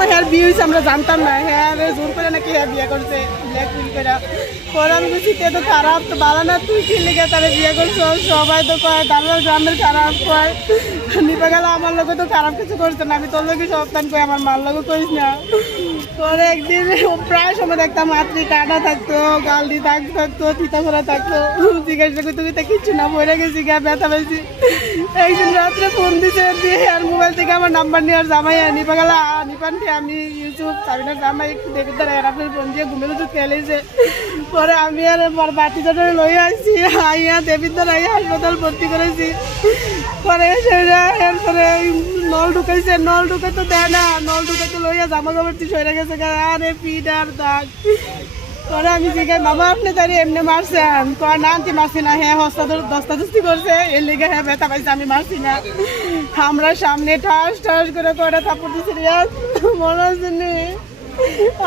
সময় হ্যাঁ বিয়ে হয়েছে আমরা জানতাম না, হ্যাঁ জোর করে নাকি হ্যাঁ বিয়ে করছে ব্ল্যাকমেল করে। পরে আমি বলছি তে তো খারাপ, তো ভালো না, তুই কি লেগে তারা বিয়ে করছো? সবাই তো কয় তারা গ্রামের খারাপ কয়, নিপা গেল আমার লোকে তো খারাপ কিছু করছে না, আমি তোর লোকে সপ্তাহ কই, আমার মার লোকে কইস না। পরে একদিন প্রায় সময় দেখতাম হাতটি কাটা থাকতো, গালদি থাকতো, তিতা করা থাকতো, জিজ্ঞাসা করতে করতে কিচ্ছু না, মরে গেছি গা, ব্যথা পেয়েছি। একদিন রাত্রে ফোন দিছে দিয়ে আর মোবাইল থেকে আমার নাম্বার নিয়ে আর জামাই নিপা গেল নিপানকে আমি ইউটিউব সাবিনার জামাই একটু দেখে তারা আপনার ফোন দিয়ে ঘুমের তো খেলেছে। পরে আমি আর বাটি জটরে লই আসছি, আইয়া দেবীন্দর আইয়া হাসপাতাল ভর্তি করেছি। পরে সেটা এরপরে নল ঢুকাইছে, নল ঢুকে তো দেয় না, নল ঢুকে তো লইয়া জামা কাপড় সরে গেছে, আরে পিঠ আর দাগ। পরে আমি জিজ্ঞাসা বাবা আপনি তারি এমনি মারছেন? কয় না আনতে মারছি না, হ্যাঁ দস্তাদস্তি করছে এর লেগে হ্যাঁ ব্যথা পাইছে, আমি মারছি না। আমরা সামনে ঠাস ঠাস করে কয়টা থাপ্পড় দিচ্ছি, মনে হচ্ছে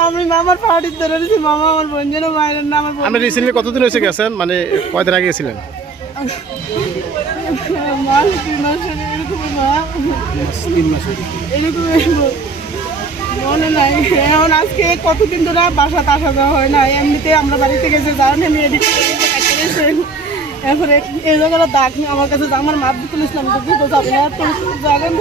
আমি মামার পাহাড়ির ধরে দিচ্ছি, মামা আমার বোন যেন মায়ের না। আমার আপনি রিসেন্টলি কতদিন হয়েছে গেছেন, মানে কয়দিন আগে গেছিলেন? মাস 2 মাস এরকম, মা 3 মাস এরকম মনে নাই। এখন আজকে কতদিন ধরে বাসাতে আসা যাওয়া হয় না, এমনিতে আমরা বাড়িতে গেছে যাও না, আমি এদিকে এরপরে এই জায়গাটা দাগ আমার কাছে আমার মাপ দিতে ইসলাম তো যাবে না, তো যাবেন